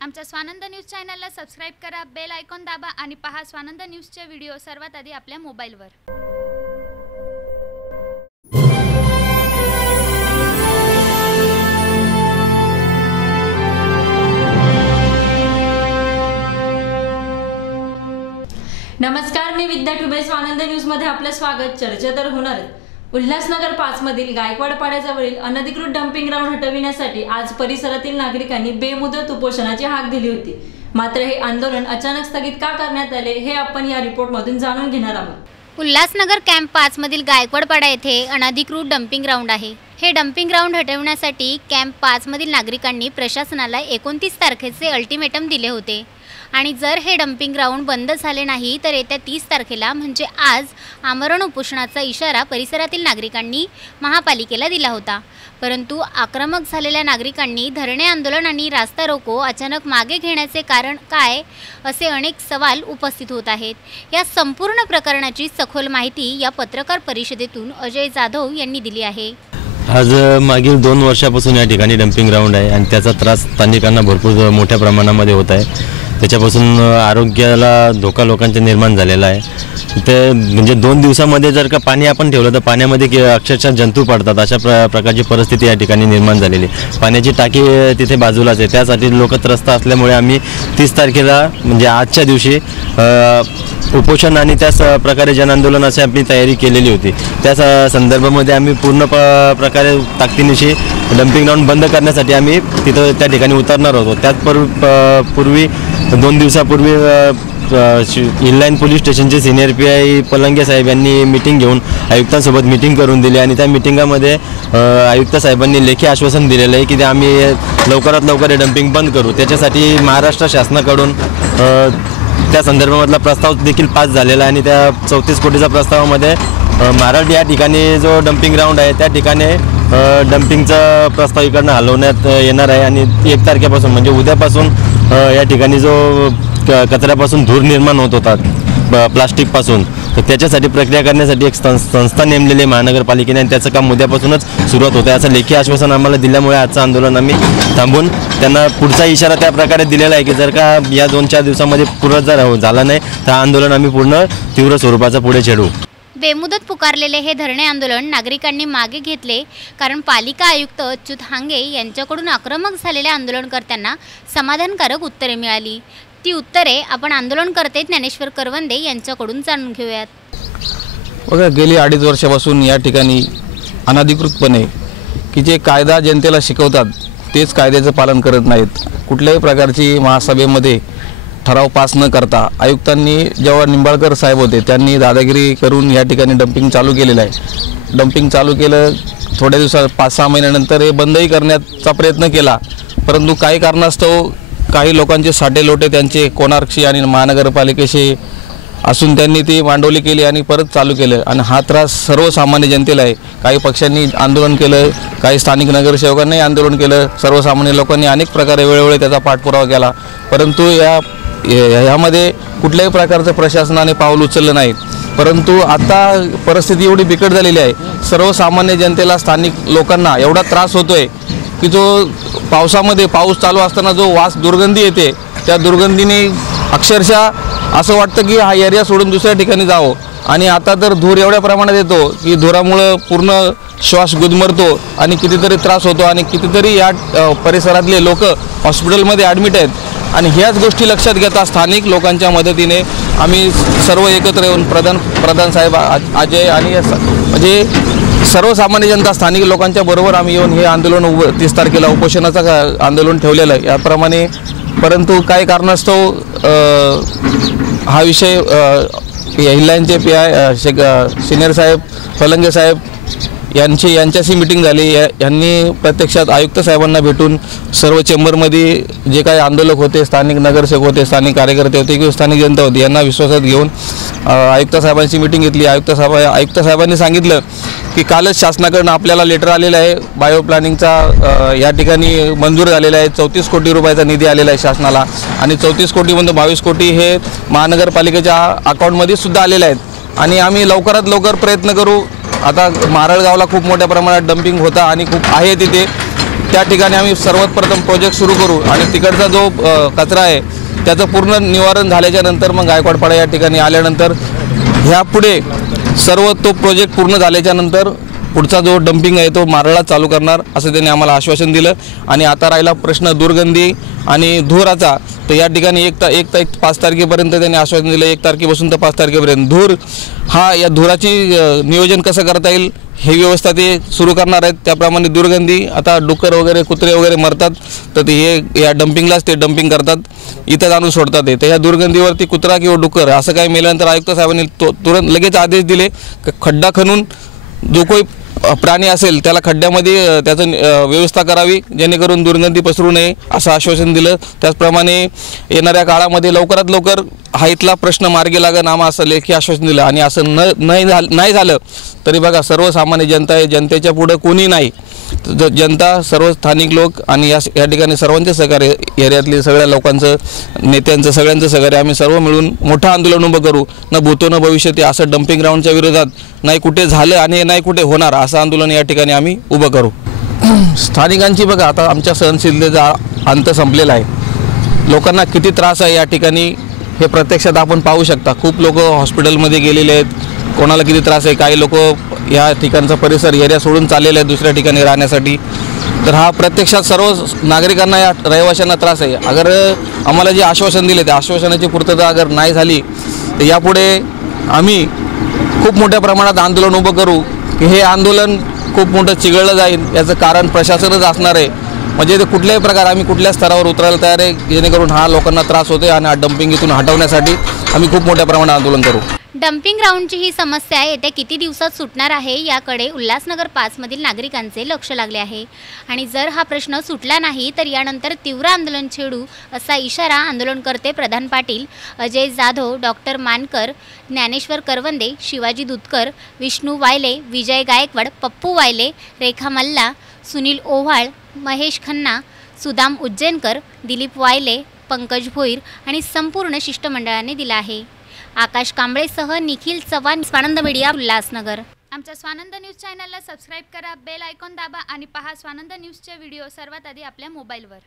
आमच्या स्वानंद न्यूज चॅनलला सबस्क्राइब करा, बेल आयकॉन दाबा आणि पहा स्वानंद न्यूजचे व्हिडिओ सर्वात आधी आपल्या मोबाईलवर। नमस्कार, मी विद्या ठुबे। स्वानंद न्यूज मध्ये आपलं स्वागत। चर्चा तर होणार। उल्हासनगर 5 मधील गायकवाड पाड्याजवळील अनधिकृत डंपिंग ग्राउंड हटविण्यासाठी आज परिसरातील नागरिकांनी बेमुदत उपोषणाची हाक दिली होती। मात्र हे आंदोलन अचानक स्थगित का करण्यात आले हे आपण या रिपोर्टमधून जाणून घेणार आहोत। उल्हासनगर कॅम्प 5 मधील गायकवाड पाडा येथे अनधिकृत डंपिंग ग्राउंड आहे। हे डंपिंग ग्राउंड हटविण्यासाठी कॅम्प 5 मधील नागरिकांनी प्रशासनाला 29 तारखेचे अल्टिमेटम दिले होते आणि जर हे डंपिंग ग्राउंड बंद झाले नाही तर येत्या 30 तारखेला म्हणजे आज आमरण उपोषणाचा इशारा परिसरातील नागरिकांनी महापालिकेला दिला होता। परंतु आक्रमक झालेल्या नागरिकांनी धरणे आंदोलन आणि रास्ता रोको अचानक मागे घेण्याचे कारण काय असे अनेक सवाल उपस्थित होत आहेत। या संपूर्ण प्रकरणाची सखोल माहिती या पत्रकार परिषदेतून अजय जाधव यांनी दिली आहे। आज मागील 2 वर्षापासून या ठिकाणी डंपिंग ग्राउंड आहे आणि त्याचा त्रास स्थानिकांना भरपूर मोठ्या प्रमाणामध्ये होत आहे। त्याच्यापासून आरोग्याला धोका लोकांचा निर्माण झालेला आहे। ते म्हणजे 2 दिवसामध्ये जर का पाणी आपण ठेवलं तर पाण्यामध्ये अक्षरशः जंतू पडतात, अशा प्रकारची परिस्थिती या ठिकाणी निर्माण झालेली। पाण्याची टाकी तिथे बाजूलाच आहे, त्यासाठी लोक त्रस्त असल्यामुळे आम्ही 30 तारखेला म्हणजे आजच्या दिवशी उपोषण आणि त्याच प्रकारे जनआंदोलन अशी आपली तयारी केलेली होती। त्या संदर्भामध्ये आम्ही पूर्ण प्रकारे ताकदीनिशी डंपिंग ग्राउंड बंद करण्यासाठी आम्ही तिथं त्या ठिकाणी उतरणार होतो। त्यापूर्वी 2 दिवसापूर्वी इनलाइन पोलीस स्टेशनचे सिनियर PI पलंगे साहेब यांनी मीटिंग घेऊन आयुक्तांसोबत मीटिंग करून दिली आणि त्या मीटिंगामध्ये आयुक्त साहेबांनी लेखी आश्वासन दिलेलं आहे की आम्ही लवकरात लवकर डंपिंग बंद करू। त्याच्यासाठी महाराष्ट्र शासनाकडून त्या संदर्भामधला प्रस्ताव देखील पास झालेला आहे आणि त्या 34 कोटीच्या प्रस्तावामध्ये मारड या ठिकाणी जो डंपिंग ग्राउंड आहे त्या ठिकाणी डंपिंगचा प्रस्ताव इकडनं हलवण्यात येणार आहे आणि 1 तारखेपासून म्हणजे उद्यापासून या ठिकाणी जो कचऱ्यापासून धूर निर्माण होत होता प्लास्टिकपासून, तर त्याच्यासाठी प्रक्रिया करण्यासाठी एक संस्था नेमलेली महानगरपालिकेने आणि त्याचं काम उद्यापासूनच सुरुवात होतं असं लेखी आश्वासन आम्हाला दिल्यामुळे आजचं आंदोलन आम्ही थांबून त्यांना पुढचा इशारा त्या प्रकारे दिलेला आहे की जर का या 2-4 दिवसामध्ये पूर्ण जर झाला नाही तर आंदोलन आम्ही पूर्ण तीव्र स्वरूपाचं पुढे छेडू। बेमुदत पुकारलेले हे धरणे आंदोलन नागरिकांनी मागे घेतले कारण पालिका आयुक्त अच्युत हांगे यांच्याकडून आक्रमक झालेल्या आंदोलनकर्त्यांना समाधानकारक उत्तरे मिळाली। ती उत्तरे आपण आंदोलनकर्ते ज्ञानेश्वर करवंदे यांच्याकडून जाणून घेऊयात। बघा, गेली 2.5 वर्षापासून या ठिकाणी अनधिकृतपणे की जे कायदा जनतेला शिकवतात तेच कायद्याचं पालन करत नाहीत। कुठल्याही प्रकारची महासभेमध्ये ठराव पास न करता आयुक्तांनी जेव्हा निंबाळकर साहेब होते त्यांनी दादागिरी करून या ठिकाणी डंपिंग चालू केलेलं आहे। डंपिंग चालू केलं, थोड्या दिवसात 5-6 महिन्यानंतर हे बंदही करण्याचा प्रयत्न केला, परंतु काही कारणास्तव काही लोकांचे साठे लोटे त्यांचे कोणार्कशी आणि महानगरपालिकेशी असून त्यांनी ती मांडवली केली आणि परत चालू केलं आणि हा त्रास सर्वसामान्य जनतेला आहे। काही पक्षांनी आंदोलन केलं, काही स्थानिक नगरसेवकांनी आंदोलन केलं, सर्वसामान्य लोकांनी अनेक प्रकारे वेळोवेळी त्याचा पाठपुरावा केला, परंतु यामध्ये कुठल्याही प्रकारचं प्रशासनाने पाऊल उचललं नाही। परंतु आता परिस्थिती एवढी बिकट झालेली आहे, सर्वसामान्य जनतेला स्थानिक लोकांना एवढा त्रास होतोय की जो पावसामध्ये पाऊस चालू असताना जो वास दुर्गंधी येते त्या दुर्गंधीने अक्षरशः असं वाटतं की हा एरिया सोडून दुसऱ्या ठिकाणी जावं। आणि आता तर धूर एवढ्या प्रमाणात येतो की धुरामुळं पूर्ण श्वास गुदमरतो आणि कितीतरी त्रास होतो आणि कितीतरी या परिसरातले लोक हॉस्पिटलमध्ये ॲडमिट आहेत। आणि ह्याच गोष्टी लक्षात घेता स्थानिक लोकांच्या मदतीने आम्ही सर्व एकत्र येऊन प्रधान साहेब अजय आणि म्हणजे सर्वसामान्य जनता स्थानिक लोकांच्या बरोबर आम्ही येऊन हे आंदोलन 30 तारखेला उपोषणाचं आंदोलन ठेवलेलं आहे याप्रमाणे। परंतु काही कारणास्तव हा विषय इनलाइनचे PI सिनियर साहेब पलंगे साहेब यांच्याशी मीटिंग झाली। यांनी प्रत्यक्षात आयुक्त साहेबांना भेटून सर्व चेंबरमध्ये जे काही आंदोलक होते, स्थानिक नगरसेवक होते, स्थानिक कार्यकर्ते होते किंवा स्थानिक जनता होती यांना विश्वासात घेऊन आयुक्त साहेबांची मीटिंग घेतली। आयुक्त साहेबांनी सांगितलं की कालच शासनाकडून आपल्याला लेटर आलेलं आहे, बायो प्लॅनिंगचा या ठिकाणी मंजूर झालेला आहे, 34 कोटी रुपयाचा निधी आलेला आहे शासनाला आणि 34 कोटीमधून 22 कोटी हे महानगरपालिकेच्या अकाउंटमध्ये सुद्धा आलेले आहेत आणि आम्ही लवकरात लवकर प्रयत्न करू। आता मारळगावला खूप मोठ्या प्रमाणात डंपिंग होता आणि खूप आहे तिथे त्या ठिकाणी आम्ही सर्वात प्रथम प्रोजेक्ट सुरू करू आणि तिकडचा जो कचरा आहे त्याचं पूर्ण निवारण झाल्याच्या नंतर मग गायकवाडपाडा या ठिकाणी आल्यानंतर ह्यापुढे सर्व तो प्रोजेक्ट पूर्ण झाल्याच्या नंतर पुढचा जो डंपिंग आहे तो मारळा चालू करणार असं त्यांनी आम्हाला आश्वासन दिलं. आणि आता राहिला प्रश्न दुर्गंधी आणि धुराचा, तर या ठिकाणी 5 तारखेपर्यंत त्यांनी आश्वासन दिलं. 1 तारखेपासून तर 5 तारखेपर्यंत धूर या धुराची नियोजन कसं करता येईल हे व्यवस्था ते सुरू करणार आहेत. त्याप्रमाणे दुर्गंधी, आता डुक्कर वगैरे कुत्रे वगैरे मरतात तर ते हे या डंपिंगलाच ते डंपिंग करतात, इथं आणून सोडतात. ते तर ह्या दुर्गंधीवरती कुत्रा किंवा डुक्कर असं काही मेल्यानंतर आयुक्त साहेबांनी तुरंत लगेच आदेश दिले की खड्डा खणून जो कोई प्राणी असेल त्याला खड्ड्यामध्ये त्याचं व्यवस्था करावी जेणेकरून दुर्गंधी पसरू नये असं आश्वासन दिलं. त्याचप्रमाणे येणाऱ्या काळामध्ये लवकरात लवकर हा इथला प्रश्न मार्गी लागेल आम्हा असं लेखी आश्वासन दिलं. आणि असं नाही झालं तरी बघा सर्वसामान्य जनता आहे, जनतेच्या पुढं कोणी नाही. जनता, सर्व स्थानिक लोक आणि या ठिकाणी सर्वांचे सहकार्य, एरियातली सगळ्या लोकांचं, नेत्यांचं, सगळ्यांचं सहकार्य आम्ही सर्व मिळून मोठं आंदोलन उभं करू. न भूतो न भविष्य ते असं डंपिंग ग्राउंडच्या विरोधात नाही कुठे झालं आणि नाही कुठे होणार असं आंदोलन या ठिकाणी आम्ही उभं करू. स्थानिकांची बघा आता आमच्या सहनशीलतेचा अंत संपलेला आहे. लोकांना किती त्रास आहे या ठिकाणी हे प्रत्यक्षात आपण पाहू शकता. खूप लोक हॉस्पिटलमध्ये गेलेले आहेत, कोणाला किती त्रास आहे. काही लोक या ठिकाणचा परिसर एरिया सोडून चाललेले आहेत दुसऱ्या ठिकाणी राहण्यासाठी. तर हा प्रत्यक्षात सर्व नागरिकांना, या रहिवाशांना त्रास आहे. अगर आम्हाला जे आश्वासन दिले त्या आश्वासनाची पूर्तता अगर नाही झाली तर यापुढे आम्ही खूप मोठ्या प्रमाणात आंदोलन उभं करू की हे आंदोलन खूप मोठं चिघळलं जाईल. याचं कारण प्रशासनच असणार आहे. म्हणजे ते कुठल्याही प्रकार आम्ही कुठल्या स्तरावर उतरायला तयार आहे जेणेकरून हा लोकांना त्रास होते आणि हा डंपिंग इथून हटवण्यासाठी आम्ही खूप मोठ्या प्रमाणात आंदोलन करू. डम्पिंग ग्राउंडची ही समस्या येत्या किती दिवसात सुटणार आहे याकडे उल्हासनगर 5 मधील नागरिकांचे लक्ष लागले आहे. आणि जर हा प्रश्न सुटला नाही तर यानंतर तीव्र आंदोलन छेडू असा इशारा आंदोलनकर्ते प्रधान पाटील, अजय जाधव, डॉक्टर मानकर, ज्ञानेश्वर करवंदे, शिवाजी दुधकर, विष्णू वायले, विजय गायकवाड, पप्पू वायले, रेखा मल्ला, सुनील ओव्हाळ, महेश खन्ना, सुदाम उज्जैनकर, दिलीप वायले, पंकज भोईर आणि संपूर्ण शिष्टमंडळाने दिला आहे. आकाश कांबळेसह निखिल चव्हाण, स्वानंद मीडिया, उल्हासनगर. आमच्या स्वानंद न्यूज चॅनलला सबस्क्राईब करा, बेल आयकॉन दाबा आणि पहा स्वानंद न्यूजचे व्हिडिओ सर्वात आधी आपल्या मोबाईलवर.